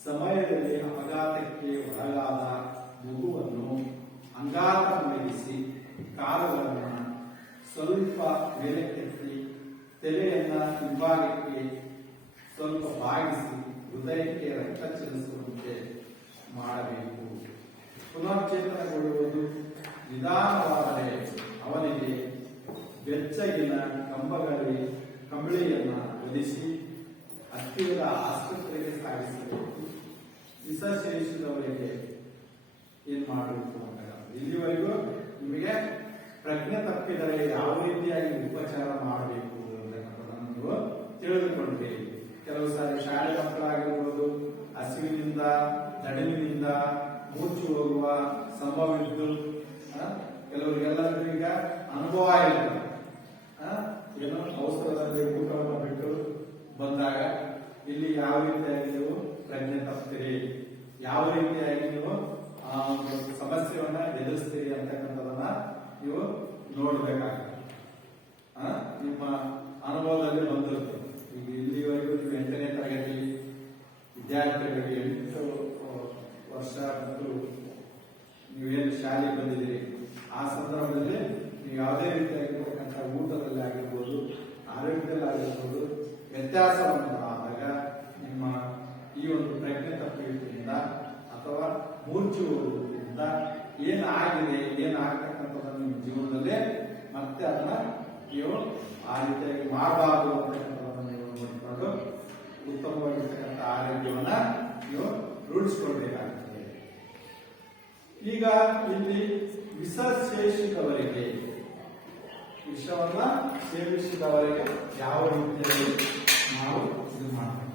ಸಮಯದಲ್ಲಿ ಅಪಘಾತಕ್ಕೆ ಒಳಗಾದ ಮಗುವನ್ನು ಅಂಗಾತ ಮಲಗಿಸಿ ಕಾಲುಗಳನ್ನು ಸ್ವಲ್ಪ ಮೇಲಕ್ಕೆತ್ತಿ ತಲೆಯನ್ನ ಹಿಂಭಾಗಕ್ಕೆ ಸ್ವಲ್ಪ ಬಾಗಿಸಿ ಹೃದಯಕ್ಕೆ ರಕ್ತ ಚಲಿಸುವಂತೆ ಮಾಡಬೇಕು. ಪುನಶ್ಚೇತನಗೊಳ್ಳುವುದು ನಿಧಾನವಾದರೆ ಅವನಿಗೆ ಬೆಚ್ಚಗಿನ ಕಂಬಳಿಯನ್ನ ಹೊದಿಸಿ ಹತ್ತಿರದ ಆಸ್ಪತ್ರೆಗೆ ಸಾಗಿಸಬೇಕು. ವಿಷ ಸೇವಿಸಿದವರಿಗೆ ಏನ್ ಮಾಡಬೇಕು ಅಂತ ಇಲ್ಲಿವರೆಗೂ ನಿಮಗೆ ಪ್ರಜ್ಞೆ ತಪ್ಪಿದರೆ ಯಾವ ರೀತಿಯಾಗಿ ಉಪಚಾರ ಮಾಡಬೇಕು ಅನ್ನೋದನ್ನು ನೀವು ತಿಳಿದುಕೊಂಡ್ರಿ. ಕೆಲವು ಸಾರಿ ಶಾಲೆ ಮಕ್ಕಳಾಗಿರ್ಬೋದು, ಹಸಿವಿನಿಂದ ದಣಿವಿನಿಂದ ಮೂರ್ಛೆ ಹೋಗುವ ಸಂಭವವಿದ್ದು, ಕೆಲವರಿಗೆಲ್ಲರಿಗೂ ಈಗ ಅನುಭವ ಇಲ್ಲ. ಏನೋ ಅವಸರದಲ್ಲಿ ಊಟವನ್ನು ಬಿಟ್ಟು ಬಂದಾಗ ಇಲ್ಲಿ ಯಾವ ರೀತಿಯಾಗಿ ನೀವು ಪ್ರಜ್ಞೆ ತಪ್ಪಿರಿ, ಯಾವ ರೀತಿಯಾಗಿ ನೀವು ಸಮಸ್ಯೆಯನ್ನ ಎದುರಿಸ್ತೀರಿ ಅಂತಕ್ಕಂಥದನ್ನ ನೀವು ನೋಡ್ಬೇಕಾಗುತ್ತೆ. ನಿಮ್ಮ ಅನುಭವದಲ್ಲಿ ಬಂದಿರುತ್ತೆ. ಈಗ ಇಲ್ಲಿವರೆಗೂ ನೀವು 8ನೇ ತರಗತಿ ವಿದ್ಯಾರ್ಥಿಗಳಿಗೆ 8 ವರ್ಷ ಮತ್ತು ನೀವೇನು ಶಾಲೆಗೆ ಬಂದಿದ್ದೀರಿ, ಆ ಸಂದರ್ಭದಲ್ಲಿ ನೀವು ಯಾವುದೇ ರೀತಿಯಾಗಿರ್ತಕ್ಕಂಥ ಊಟದಲ್ಲಿ ಆಗಿರ್ಬೋದು, ಆರೋಗ್ಯದಲ್ಲಿ ಆಗಿರ್ಬೋದು ವ್ಯತ್ಯಾಸವನ್ನು ಆದಾಗ ನಿಮ್ಮ ಈ ಒಂದು ಪ್ರಜ್ಞೆ ತಪ್ಪಿದ್ರಿಂದ ಅಥವಾ ಮೂರ್ಛೆ ಹೋಗುವುದರಿಂದ ಏನಾಗಿದೆ, ಏನಾಗ್ತಕ್ಕಂಥದ್ದನ್ನು ನಿಮ್ಮ ಜೀವನದಲ್ಲಿ ಮತ್ತೆ ಅದನ್ನ ನೀವು ಆ ರೀತಿಯಾಗಿ ಮಾಡಬಾರದು ಅಂತಕ್ಕಂಥದ್ದನ್ನು ನೀವು ನೋಡಿಕೊಂಡು ಉತ್ತಮವಾಗಿರ್ತಕ್ಕಂಥ ಆರೋಗ್ಯವನ್ನ ನೀವು ರೂಢಿಸಿಕೊಳ್ಬೇಕಾಗ್ತದೆ. ಈಗ ಇಲ್ಲಿ ವಿಷ ಸೇವಿಸಿದವರಿಗೆ, ವಿಷವನ್ನ ಸೇವಿಸಿದವರಿಗೆ ಯಾವ ರೀತಿಯಲ್ಲಿ ನಾವು ಇದು ಮಾಡ್ತೀವಿ?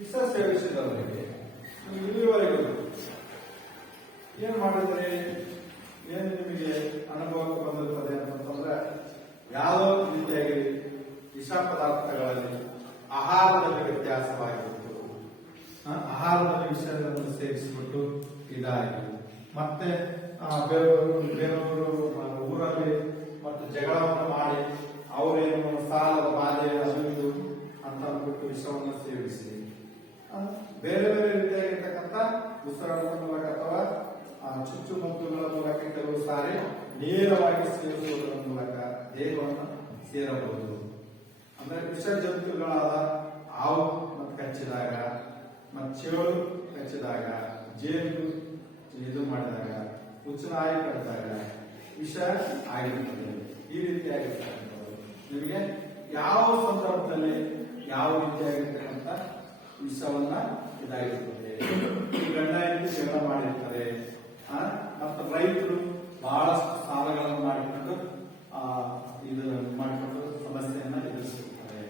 ವಿಷ ಸೇವಿಸಿದವರಿಗೆ ಇಲ್ಲಿವರೆಗೂ ಏನ್ ಮಾಡಿದ್ರೆ ಏನು ನಿಮಗೆ ಅನುಭವಕ್ಕೆ ಬಂದಿರ್ತದೆ ಅಂತಂದ್ರೆ, ಯಾವುದೋ ರೀತಿಯಾಗಿ ವಿಷ ಪದಾರ್ಥಗಳಲ್ಲಿ ಆಹಾರದಲ್ಲಿ ವ್ಯತ್ಯಾಸವಾಗಿತ್ತು, ಆಹಾರದಲ್ಲಿ ವಿಷಗಳನ್ನು ಸೇರಿಸಿಬಿಟ್ಟು ಇದಾಗಿ ಮತ್ತೆ ಬೇರೆಯವರು ಊರಲ್ಲಿ ಮತ್ತೆ ಜಗಳವನ್ನು ಮಾಡಿ ಅವರೇನು ಸಾಲದ ಬಾಧೆ ಅದು ಇದು ಅಂತ ಅಂದ್ಬಿಟ್ಟು ವಿಷವನ್ನು ಸೇವಿಸಿ ಬೇರೆ ಬೇರೆ ರೀತಿಯಾಗಿರ್ತಕ್ಕಂಥ ಉಸಿರಾಟದ ಮೂಲಕ ಅಥವಾ ಚುಚ್ಚುಮದ್ದುಗಳ ಮೂಲಕ ಕೆಲವು ಸಾರಿ ನೇರವಾಗಿ ಸೇವಿಸುವುದರ ಮೂಲಕ ದೇಹವನ್ನು ಸೇರಬಹುದು. ಅಂದ್ರೆ ವಿಷ ಜಂತುಗಳಾದ ಹಾವು ಮತ್ತು ಕಚ್ಚಿದಾಗ, ಮತ್ತು ಚೇಳು ಕಚ್ಚಿದಾಗ, ಜೇನು ಇದು ಮಾಡಿದಾಗ, ಹುಚ್ಚುನಾಯಿ ಕಟ್ಟಿದಾಗ ವಿಷ ಆಗಿರುತ್ತದೆ. ಈ ರೀತಿಯಾಗಿರ್ತಕ್ಕಂಥದ್ದು ನಿಮಗೆ ಯಾವ ಸಂದರ್ಭದಲ್ಲಿ ಯಾವ ರೀತಿಯಾಗಿರ್ತಕ್ಕಂಥ ವಿಷವನ್ನ ಇದಾಗಿರ್ತದೆ. ಗಂಡ ಹೆಂಡತಿ ಜಗಳ ಮಾಡಿರ್ತಾರೆ, ಮತ್ತು ರೈತರು ಬಹಳಷ್ಟು ಸಾಲಗಳನ್ನು ಮಾಡಿಕೊಂಡು ಇದು ಮಾಡಿಕೊಂಡು ಸಮಸ್ಯೆಯನ್ನ ಎದುರಿಸುತ್ತಾರೆ.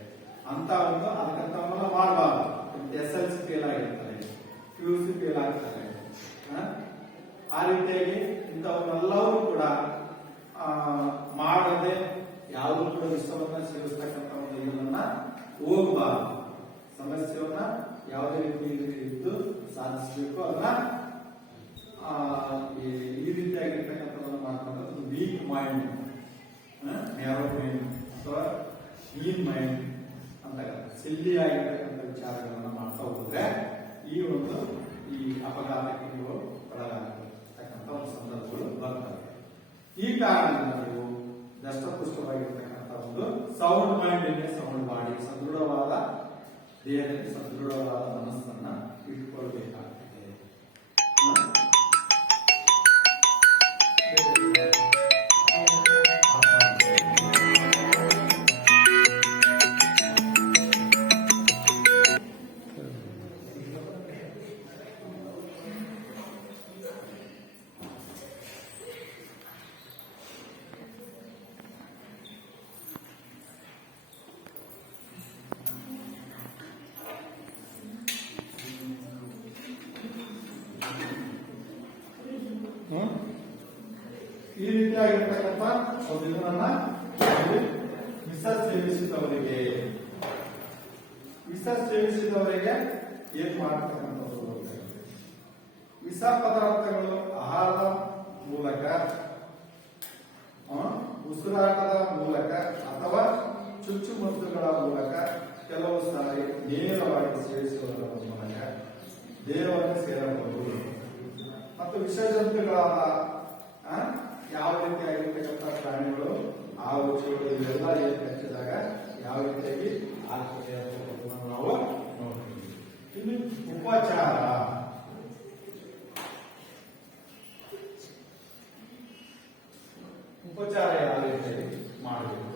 ಅಂತ ಒಂದು ಅದಕ್ಕಂತವನ್ನ ಮಾಡಬಾರ್ದು. SLC ಫೇಲ್ ಆಗಿರ್ತಾರೆ, QC ಫೇಲ್ ಆಗ್ತಾರೆ. ಆ ರೀತಿಯಾಗಿ ಇಂಥವನ್ನೆಲ್ಲವೂ ಕೂಡ ಮಾಡದೆ ಯಾವುದೂ ಕೂಡ ವಿಷವನ್ನ ಸೇವಿಸ್ತಕ್ಕಂಥ ಒಂದು ಇದನ್ನ ಹೋಗಬಾರದು. ಸಮಸ್ಯೆಯನ್ನ ಯಾವುದೇ ರೀತಿ ಇದ್ದು ಸಾಧಿಸಬೇಕು. ಅದನ್ನ ಈ ರೀತಿಯಾಗಿರ್ತಕ್ಕಂಥದ್ದನ್ನು ಮಾಡ್ಕೊಂಡ್ರೆ ವೀಕ್ ಮೈಂಡ್, ನ್ಯಾರೋ ಮೈಂಡ್ ಅಥವಾ ಹೀನ್ ಮೈಂಡ್ ಅಂತ ಸಿಲ್ಲಿ ಆಗಿರ್ತಕ್ಕಂಥ ವಿಚಾರಗಳನ್ನ ಮಾಡ್ತಾ ಹೋದ್ರೆ ಈ ಅಪಘಾತಕ್ಕೆ ನೀವು ಒಳಗಾಗತಕ್ಕಂಥ ಒಂದು ಸಂದರ್ಭಗಳು ಬರ್ತವೆ. ಈ ಕಾರಣದಿಂದ ನೀವು ದಷ್ಟಪುಷ್ಟವಾಗಿರ್ತಕ್ಕಂಥ ಒಂದು ಸೌಂಡ್ ಮೈಂಡ್, ಸೌಂಡ್ ಬಾಡಿ, ಸದೃಢವಾದ ದೇಹದಲ್ಲಿ ಸದೃಢವಾದ ಮನಸ್ಸನ್ನ ಇಟ್ಕೊಳ್ಬೇಕಾಗ್ತದೆ. ಈ ರೀತಿಯಾಗಿರ್ತಕ್ಕಂಥ ಒಂದು ಇದನ್ನ ವಿಷ ಸೇವಿಸಿದವರಿಗೆ ಏನ್ ಮಾಡತಕ್ಕಂಥದ್ದು? ವಿಷ ಪದಾರ್ಥಗಳು ಆಹಾರದ ಮೂಲಕ, ಉಸಿರಾಟದ ಮೂಲಕ ಅಥವಾ ಚುಚ್ಚುಮದ್ದುಗಳ ಮೂಲಕ ಕೆಲವು ಸಾರಿ ನೇರವಾಗಿ ಸೇವಿಸುವುದರ ಮೂಲಕ ದೇಹವನ್ನು ಸೇರಬಹುದು. ಮತ್ತು ವಿಷಜಂತುಗಳಾದ ಯಾವ ರೀತಿಯಾಗಿರ್ತಕ್ಕಂಥ ಪ್ರಾಣಿಗಳು, ಹಾವು, ಚೇಳು ಇವೆಲ್ಲ ಏನು ಕಚ್ಚಿದಾಗ ಯಾವ ರೀತಿಯಾಗಿ ಆಗ್ತದೆ ಅಂತ ನಾವು ನೋಡ್ತೀವಿ. ಇನ್ನು ಉಪಚಾರ ಯಾವ ರೀತಿಯಾಗಿ ಮಾಡಬೇಕು?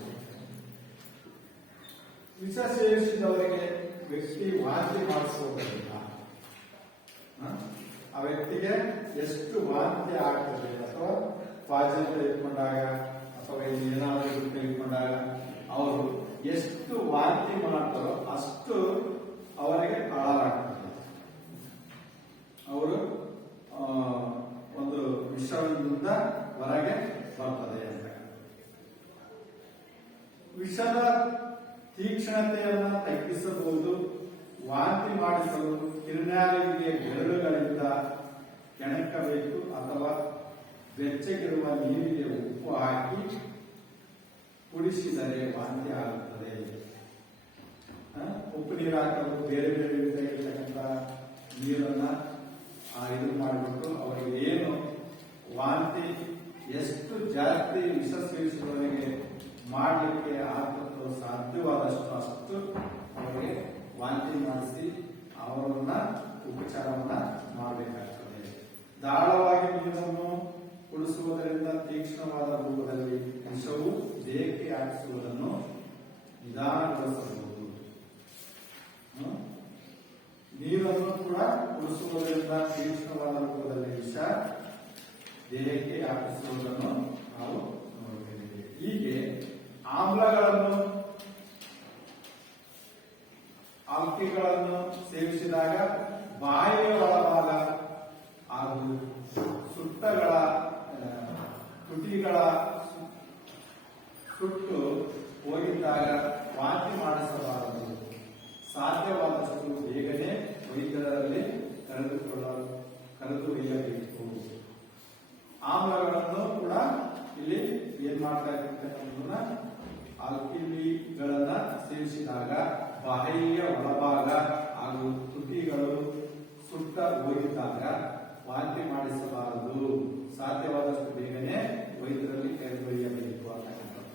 ವಿಷ ಸೇವಿಸಿದವರಿಗೆ ವ್ಯಕ್ತಿ ವಾಂತಿ ಮಾಡಿಸುವುದರಿಂದ ಆ ವ್ಯಕ್ತಿಗೆ ಎಷ್ಟು ವಾಂತಿ ಆಗ್ತದೆ, ಅಥವಾ ಪಾಜನ್ ತೆಗೆದುಕೊಂಡಾಗ ಅಥವಾ ಏನಾದರೂ ತೆಗೆದುಕೊಂಡಾಗ ಅವರು ಎಷ್ಟು ವಾಂತಿ ಮಾಡ್ತಾರೋ ಅಷ್ಟು ಅವರಿಗೆ ಕಳಲಾಗ್ತದೆ. ಅವರು ಒಂದು ವಿಷದಿಂದ ಹೊರಗೆ ಬರ್ತದೆ ಅಂತ. ವಿಷದ ತೀಕ್ಷ್ಣತೆಯನ್ನು ತಗ್ಗಿಸಬಹುದು. ವಾಂತಿ ಮಾಡಿಸಲು ಕಿರುನಾಲಿಗೆಗೆ ಬೆರಳುಗಳಿಂದ ಕೆಣಕಬೇಕು ಅಥವಾ ಬೆಚ್ಚಗಿರುವ ನೀರಿಗೆ ಉಪ್ಪು ಹಾಕಿ ಕುಡಿಸಿದರೆ ವಾಂತಿ ಆಗುತ್ತದೆ. ಉಪ್ಪು ನೀರು ಹಾಕಲು ಬೇರೆ ಬೇರೆ ರೀತಿಯಾಗಿರ್ತಕ್ಕಂಥ ನೀರನ್ನ ಇದು ಮಾಡಿಬಿಟ್ಟು ಅವರಿಗೆ ಏನು ವಾಂತಿ ಎಷ್ಟು ಜಾಸ್ತಿ ವಿಷ ಸೇವಿಸುವವರಿಗೆ ಮಾಡಲಿಕ್ಕೆ ಆಗ್ತದೋ ಸಾಧ್ಯವಾದಷ್ಟು ಅಷ್ಟು ಅವರಿಗೆ ವಾಂತಿ ಮಾಡಿಸಿ ಅವರನ್ನ ಉಪಚಾರವನ್ನ ಮಾಡಬೇಕಾಗ್ತದೆ. ದಾಳವಾಗಿ ನೀರನ್ನು ಕುಡಿಸುವುದರಿಂದ ತೀಕ್ಷ್ಣವಾದ ರೂಪದ ವಿಷವು ದೇಹಕ್ಕೆ ವ್ಯಾಪಿಸುವುದನ್ನು ನಿಧಾನಗೊಳಿಸಬಹುದು. ನೀರನ್ನು ಕೂಡ ಕುಡಿಸುವುದರಿಂದ ತೀಕ್ಷ್ಣವಾದ ರೂಪದಲ್ಲಿ ವಿಷ ದೇಹಕ್ಕೆ ವ್ಯಾಪಿಸುವುದನ್ನು ನಾವು ನೋಡುತ್ತೇವೆ. ಹೀಗೆ ಆಮ್ಲಗಳನ್ನು ಆಲ್ಕಿಗಳನ್ನು ಸೇವಿಸಿದಾಗ ಬಾಯಿಯ ಒಳಭಾಗ ಹಾಗೂ ಸುಟ್ಟಗಳ ತುಟಿಗಳ ಸುಟ್ಟು ಹೋಗಿದ್ದಾಗ ವಾಂತಿ ಮಾಡಿಸಬಾರದು. ಸಾಧ್ಯವಾದಷ್ಟು ಬೇಗನೆ ವೈದ್ಯರಲ್ಲಿ ಕರೆದೊಯ್ಯಬೇಕು. ಆಮ್ಲಗಳನ್ನು ಕೂಡ ಇಲ್ಲಿ ಏನ್ ಮಾಡ್ತಾ ಇರ್ತಕ್ಕಂಥದ್ದನ್ನ ಆಲ್ಕಿಲಿಗಳನ್ನ ಸೇವಿಸಿದಾಗ ಬಾಯಿಯ ಒಳಭಾಗ ಹಾಗೂ ತುಟಿಗಳು ಸುಟ್ಟ ಹೋಗಿದ್ದಾಗ ವಾಂತಿ ಮಾಡಿಸಬಾರದು. ಸಾಧ್ಯವಾದಷ್ಟು ಬೇಗನೆ ವೈದ್ಯರಲ್ಲಿ ಕರೆದೊಯ್ಯಬೇಕು ಅಂತಕ್ಕಂಥದ್ದು.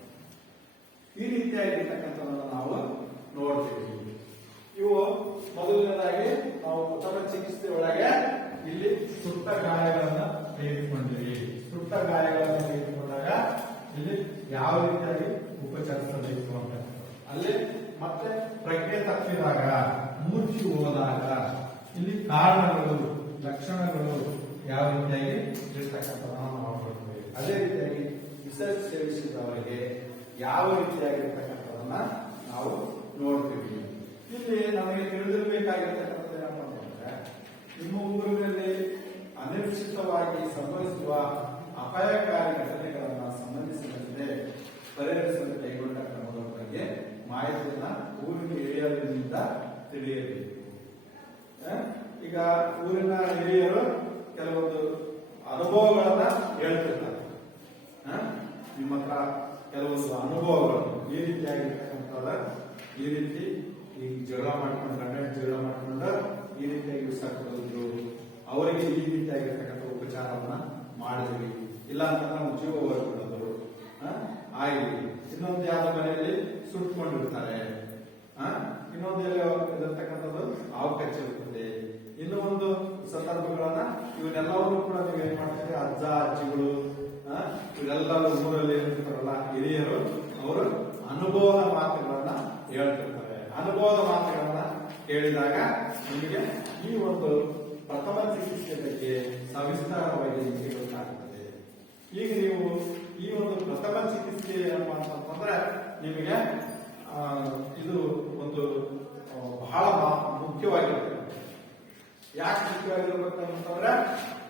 ಈ ರೀತಿಯಾಗಿರ್ತಕ್ಕಂಥದ್ದನ್ನು ನಾವು ನೋಡ್ತೀವಿ. ಇವು ಮೊದಲನೇದಾಗಿ ನಾವು ಪ್ರಥಮ ಚಿಕಿತ್ಸೆ ಒಳಗೆ ಇಲ್ಲಿ ಸುಟ್ಟ ಗಾಯಗಳನ್ನ ತೆಗೆದುಕೊಂಡಿವಿ. ಸುಟ್ಟ ಗಾಯಗಳನ್ನು ತೆಗೆದುಕೊಂಡಾಗ ಇಲ್ಲಿ ಯಾವ ರೀತಿಯಾಗಿ ಉಪಚರಿಸಬೇಕು ಅಂತ, ಅಲ್ಲಿ ಮತ್ತೆ ಪ್ರಜ್ಞೆ ತಪ್ಪಿದಾಗ, ಮೂರ್ಛೆ ಹೋದಾಗ ಇಲ್ಲಿ ಕಾರಣಗಳು, ಲಕ್ಷಣಗಳು ಯಾವ ರೀತಿಯಾಗಿ ಇರ್ತಕ್ಕಂಥದ್ದನ್ನು ನಾವು ನೋಡ್ತೀವಿ. ಅದೇ ರೀತಿಯಾಗಿ ವಿಷ ಸೇವಿಸಿದವರಿಗೆ ಯಾವ ರೀತಿಯಾಗಿರ್ತಕ್ಕಂಥದನ್ನ ನಾವು ನೋಡ್ತೀವಿ. ಇಲ್ಲಿ ನಮಗೆ ತಿಳಿದಿರಬೇಕಾಗಿರ್ತಕ್ಕಂಥದ್ದು ಏನಪ್ಪ ಅಂತಂದ್ರೆ, ನಿಮ್ಮ ಊರಿನಲ್ಲಿ ಅನಿರೀಕ್ಷಿತವಾಗಿ ಸಂಭವಿಸುವ ಅಪಾಯಕಾರಿ ಘಟನೆಗಳನ್ನ ಸಂಬಂಧಿಸಿದಂತೆ ಪರಿಹರಿಸಲು ಕೈಗೊಂಡ ಕ್ರಮಗಳ ಬಗ್ಗೆ ಮಾಹಿತಿಯನ್ನ ಊರಿನ ಹಿರಿಯರಿಂದ ತಿಳಿಯಬೇಕು. ಈಗ ಊರಿನ ಹಿರಿಯರು ಕೆಲವೊಂದು ಅನುಭವಗಳನ್ನ ಹೇಳ್ತಿರ್ತಾರೆ. ನಿಮ್ಮ ಹತ್ರ ಕೆಲವೊಂದು ಅನುಭವಗಳು ಈ ರೀತಿಯಾಗಿರ್ತಕ್ಕಂಥವ್ರ ಈ ರೀತಿ ಈಗ ಜಗಳ ಮಾಡ್ಕೊಂಡು, ಗಂಡ ಜಗಳ ಮಾಡ್ಕೊಂಡು ಈ ರೀತಿಯಾಗಿ ವಿಷ ಕೊಡೋದು, ಅವರಿಗೆ ಈ ರೀತಿಯಾಗಿರ್ತಕ್ಕಂಥ ಉಪಚಾರವನ್ನ ಮಾಡಿದ್ವಿ, ಇಲ್ಲ ಅಂತ ನಾವು ಜೀವ ಹೊರಬಿಡೋದು ಆಗಲಿ. ಇನ್ನೊಂದು ಯಾವ್ದೋ ಮನೆಯಲ್ಲಿ ಸುಟ್ಕೊಂಡಿರ್ತಾರೆ, ಇನ್ನೊಂದು ಇರತಕ್ಕಂಥದ್ದು ಹಾವು ಕಚ್ಚಿರುತ್ತದೆ. ಇನ್ನೂ ಒಂದು ಸಂದರ್ಭಗಳನ್ನ ಇವನ್ನೆಲ್ಲವನ್ನೂ ಕೂಡ ನೀವು ಏನ್ ಮಾಡ್ತೀರಿ, ಅಜ್ಜ ಅಜ್ಜಿಗಳು ಇವರೆಲ್ಲರೂ ಊರಲ್ಲಿ ಇರ್ತಾರಲ್ಲ ಹಿರಿಯರು, ಅವರು ಅನುಭವದ ಮಾತುಗಳನ್ನ ಹೇಳ್ತಿರ್ತಾರೆ. ಅನುಭವದ ಮಾತುಗಳನ್ನ ಕೇಳಿದಾಗ ನಿಮಗೆ ಈ ಒಂದು ಪ್ರಥಮ ಚಿಕಿತ್ಸೆ ಬಗ್ಗೆ ಸವಿಸ್ತಾರವಾಗಿ ನಿಮಗೆ ಗೊತ್ತಾಗುತ್ತದೆ. ಈಗ ನೀವು ಈ ಒಂದು ಪ್ರಥಮ ಚಿಕಿತ್ಸೆ ಏನಪ್ಪಾ ಅಂತಂದ್ರೆ ನಿಮಗೆ ಇದು ಒಂದು ಬಹಳ ಮುಖ್ಯವಾಗಿರುತ್ತೆ. ಯಾಕೆ ಮುಖ್ಯವಾಗಿರ್ಬೇಕಂತಂದ್ರೆ,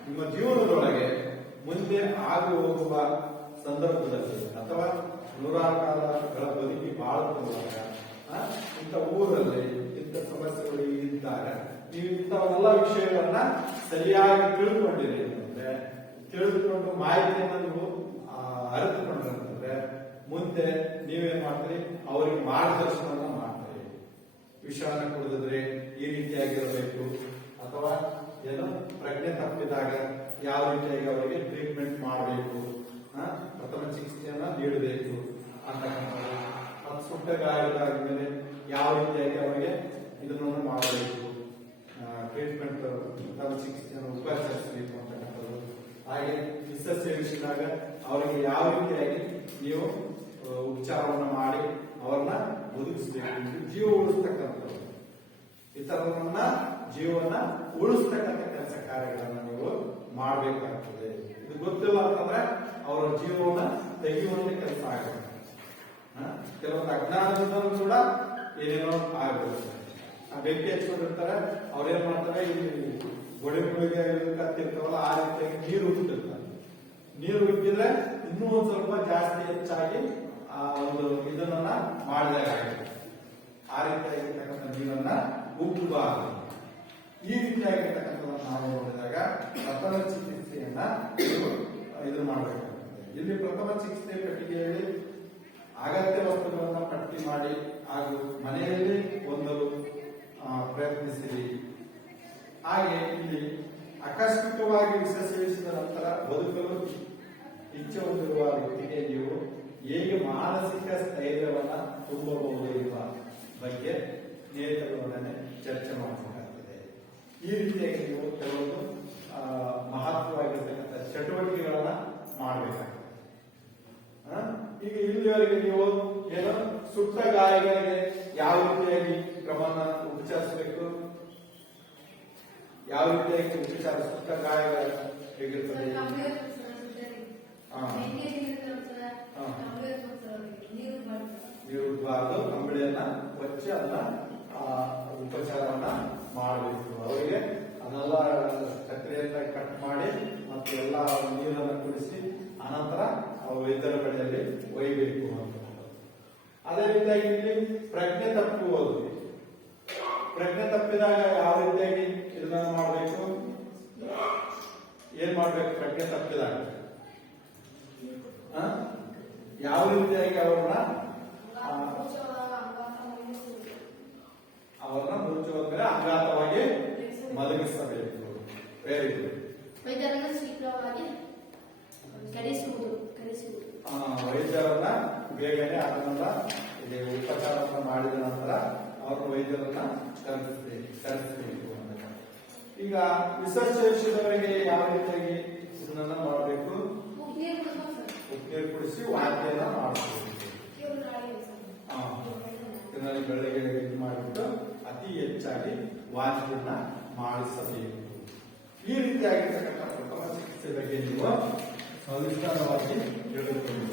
ನಿಮ್ಮ ಜೀವನದೊಳಗೆ ಮುಂದೆ ಆಗಿ ಹೋಗುವ ಸಂದರ್ಭದಲ್ಲಿ ಅಥವಾ ನೂರಾರು ಕಾಲಗಳ ಬದುಕಿ ಬಾಳುತ್ತಿರುವಾಗ ಇಂಥ ಊರಲ್ಲಿ ಇಂಥ ಸಮಸ್ಯೆಗಳು ಇದ್ದಾಗ ನೀವು ಇಂಥವೆಲ್ಲ ವಿಷಯಗಳನ್ನ ಸರಿಯಾಗಿ ತಿಳ್ಕೊಂಡಿರಿ ಅಂತಂದ್ರೆ, ತಿಳಿದುಕೊಂಡು ಮಾಹಿತಿಯನ್ನ ನೀವು ಅರಿತುಕೊಂಡ್ರೆ ಮುಂದೆ ನೀವೇನ್ ಮಾಡ್ತೀರಿ, ಅವರಿಗೆ ಮಾರ್ಗದರ್ಶನ ಮಾಡ್ತೀರಿ. ವಿಷಯನ ಕುಡಿದ್ರೆ ಈ ರೀತಿಯಾಗಿರಬೇಕು, ಅಥವಾ ಏನು ಪ್ರಜ್ಞೆ ತಪ್ಪಿದಾಗ ಯಾವ ರೀತಿಯಾಗಿ ಅವರಿಗೆ ಟ್ರೀಟ್ಮೆಂಟ್ ಮಾಡಬೇಕು, ಪ್ರಥಮ ಚಿಕಿತ್ಸೆಯನ್ನ ನೀಡಬೇಕು ಅಂತಕ್ಕಂಥದ್ದು. ಮತ್ತು ಸುಟ್ಟ ಗಾಯಗಳಾದ ಮೇಲೆ ಯಾವ ರೀತಿಯಾಗಿ ಅವರಿಗೆ ಇದನ್ನು ಮಾಡಬೇಕು, ಟ್ರೀಟ್ಮೆಂಟ್ ಪ್ರಥಮ ಚಿಕಿತ್ಸೆಯನ್ನು ಉಪಚರಿಸಬೇಕು ಅಂತಕ್ಕಂಥದ್ದು. ಹಾಗೆ ವಿಷ ಸೇವಿಸಿದಾಗ ಅವರಿಗೆ ಯಾವ ರೀತಿಯಾಗಿ ನೀವು ಉಪಚಾರವನ್ನು ಮಾಡಿ ಅವರನ್ನ ಬದುಕಿಸಬೇಕು, ಜೀವ ಉಳಿಸ್ತಕ್ಕಂಥದ್ದು, ಇತರರನ್ನ ಜೀವನ ಉಳಿಸ್ತಕ್ಕಂಥ ಕೆಲಸ ಕಾರ್ಯಗಳನ್ನ ನೀವು ಮಾಡಬೇಕಾಗ್ತದೆ. ಇದು ಗೊತ್ತಿಲ್ಲ ಅಂತಂದ್ರೆ ಅವರ ಜೀವನ ತೆಗೆಯುವಂತ ಕೆಲಸ ಆಗುತ್ತೆ. ಕೆಲವೊಂದು ಅಜ್ಞಾನದಿಂದಲೂ ಕೂಡ ಏನೇನೋ ಆಗಬಹುದು. ಬೆಂಕಿ ಹಚ್ಕೊಂಡಿರ್ತಾರೆ, ಅವ್ರೇನ್ ಮಾಡ್ತಾರೆ, ಈ ಗೋಡೆಗಳಿಗೆ ಕತ್ತಿರ್ತಾವಲ್ಲ ಆ ರೀತಿಯಾಗಿ ನೀರು ಉಕ್ಕಿರ್ತಾರೆ. ನೀರು ಉಕ್ಕಿದ್ರೆ ಇನ್ನೂ ಒಂದ್ ಸ್ವಲ್ಪ ಜಾಸ್ತಿ ಹೆಚ್ಚಾಗಿ ಆ ಒಂದು ಇದನ್ನ ಮಾಡಿದಾಗ ಆಗುತ್ತೆ. ಆ ರೀತಿಯಾಗಿರ್ತಕ್ಕಂಥ ನೀರನ್ನ ಉಕ್ಕಬಾರದು. ಈ ರೀತಿಯಾಗಿರ್ತಕ್ಕಂಥದ್ದನ್ನು ನಾವು ನೋಡಿದಾಗ ಪ್ರಥಮ ಚಿಕಿತ್ಸೆಯನ್ನ ಇದು ಮಾಡಬೇಕಾಗ್ತದೆ. ಇಲ್ಲಿ ಪ್ರಥಮ ಚಿಕಿತ್ಸೆ ಪೆಟ್ಟಿಗೆಯಲ್ಲಿ ಅಗತ್ಯ ವಸ್ತುಗಳನ್ನ ಪಟ್ಟಿ ಮಾಡಿ ಹಾಗೂ ಮನೆಯಲ್ಲಿ ಹೊಂದಲು ಪ್ರಯತ್ನಿಸಿರಿ. ಹಾಗೆ ಇಲ್ಲಿ ಆಕಸ್ಮಿಕವಾಗಿ ವಿಷ ಸೇವಿಸಿದ ನಂತರ ಬದುಕಲು ಇಚ್ಛೆ ಹೊಂದಿರುವ ವ್ಯಕ್ತಿಗೆ ನೀವು ಹೇಗೆ ಮಾನಸಿಕ ಸ್ಥೈರ್ಯವನ್ನ ತುಂಬಬಹುದು ಎಂಬ ಬಗ್ಗೆ ಸ್ನೇಹಿತರೊಡನೆ ಚರ್ಚೆ ಮಾಡಬೇಕಾಗ್ತದೆ. ಈ ರೀತಿಯಾಗಿ ನೀವು ಕೆಲವೊಂದು ಮಹತ್ವವಾಗಿರ್ತಕ್ಕಂಥ ಚಟುವಟಿಕೆಗಳನ್ನ ಮಾಡಬೇಕಾಗ್ತದೆ. ಈಗ ಇಲ್ಲಿವರೆಗೆ ನೀವು ಏನು ಸುಟ್ಟ ಗಾಯಗಳಿಗೆ ಯಾವ ರೀತಿಯಾಗಿ ಕ್ರಮನ ಉಪಚರಿಸಬೇಕು, ಯಾವ ರೀತಿಯಾಗಿ ಉಪಚಾರ ಸುಟ್ಟ ಗಾಯಗಳ ಹೇಗಿರ್ತದೆ? ನೀರು ಇರಬಾರ್ದು, ಕಂಬಳಿಯನ್ನ ಕೊಚ್ಚಿ ಅದನ್ನ ಉಪಚಾರವನ್ನ ಮಾಡಬೇಕು. ಅವರಿಗೆ ಅದನ್ನೆಲ್ಲ ಸಕ್ಕರೆಯನ್ನ ಕಟ್ ಮಾಡಿ ಮತ್ತೆ ಎಲ್ಲ ನೀರನ್ನು ಕುಡಿಸಿ ಅನಂತರ ವೈದ್ಯರ ಕಡೆಯಲ್ಲಿ ಒಯ್ಯಬೇಕು ಅಂತ. ಅದೇ ರೀತಿಯಾಗಿ ಇಲ್ಲಿ ಪ್ರಜ್ಞೆ ತಪ್ಪುವುದು, ಪ್ರಜ್ಞೆ ತಪ್ಪಿದಾಗ ಯಾವ ರೀತಿಯಾಗಿ ಇದನ್ನ ಮಾಡಬೇಕು, ಏನ್ ಮಾಡ್ಬೇಕು? ಪ್ರಜ್ಞೆ ತಪ್ಪಿದಾಗ ಯಾವ ರೀತಿಯಾಗಿ ಅವ್ರನ್ನ ಮುಚ್ಚುವ ಮೇಲೆ ಅಘಾತವಾಗಿ ಮಲಗಿಸಬೇಕು. Very good. ವೈದ್ಯರನ್ನ ಬೇಗನೆ ಅದನ್ನ ಉಪಚಾರವನ್ನ ಮಾಡಿದ ನಂತರ ಅವ್ರ ವೈದ್ಯರನ್ನ ಕರೆಸಬೇಕು ಅಂತ. ಈಗ ವಿಸರ್ಜಿಸಿದವರಿಗೆ ಯಾವ ರೀತಿಯಾಗಿ ಇದನ್ನ ಮಾಡಬೇಕು? ಉಪ್ಪು ಕುಡಿಸಿ ವಾಂತಿಯನ್ನ ಮಾಡಬೇಕು. ಬೆಳಗ್ಗೆ ಇದು ಮಾಡಿಬಿಟ್ಟು ಅತಿ ಹೆಚ್ಚಾಗಿ ವಾಂತಿಯನ್ನ ಮಾಡಿಸಬೇಕು. ಈ ರೀತಿಯಾಗಿರ್ತಕ್ಕಂಥ ಪ್ರಥಮ ಚಿಕಿತ್ಸೆ ಬಗ್ಗೆ ನೀವು ಸವಿಸ್ತಾರವಾಗಿ ಹೇಳುತ್ತೀರಿ.